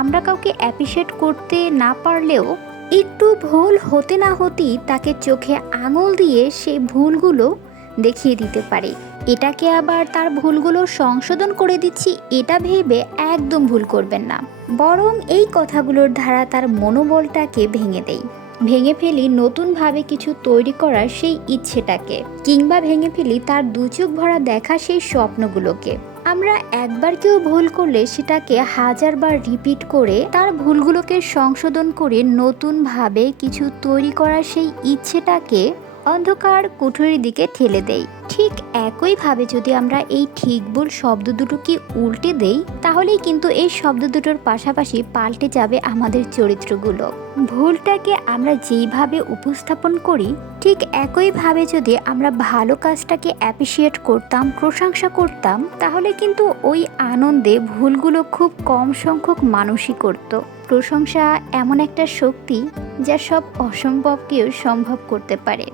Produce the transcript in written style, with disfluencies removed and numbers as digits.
আমরা কাউকে অ্যাপ্রিসিয়েট করতে না পারলেও একটু ভুল হতে না হতেই তাকে চোখে আঙুল দিয়ে সেই ভুলগুলো দেখিয়ে দিতে পারি। এটাকে আবার তার ভুলগুলো সংশোধন করে দিচ্ছি এটা ভেবে একদম ভুল করবেন না, বরং এই কথাগুলোর দ্বারা তার মনোবলটাকে ভেঙে ফেলি নতুনভাবে কিছু তৈরি করার সেই ইচ্ছেটাকে, কিংবা ভেঙে ফেলি তার দু চোখ ভরা দেখা সেই স্বপ্নগুলোকে। আমরা একবার কেউ ভুল করলে সেটাকে হাজারবার রিপিট করে তার ভুলগুলোকে সংশোধন করে নতুনভাবে কিছু তৈরি করার সেই ইচ্ছেটাকে অন্ধকার কুঠুরির দিকে ঠেলে দেই। ঠিক একইভাবে যদি আমরা এই ঠিক ভুল শব্দ দুটোকে উল্টে দেই, তাহলেই কিন্তু এই শব্দ দুটোর পাশাপাশি পাল্টে যাবে আমাদের চরিত্রগুলো। ভুলটাকে আমরা যেইভাবে উপস্থাপন করি, ঠিক একইভাবে যদি আমরা ভালো কাজটাকে অ্যাপ্রিসিয়েট করতাম, প্রশংসা করতাম, তাহলে কিন্তু ওই আনন্দে ভুলগুলো খুব কম সংখ্যক মানুষই করত। প্রশংসা এমন একটা শক্তি যা সব অসম্ভবকেও সম্ভব করতে পারে।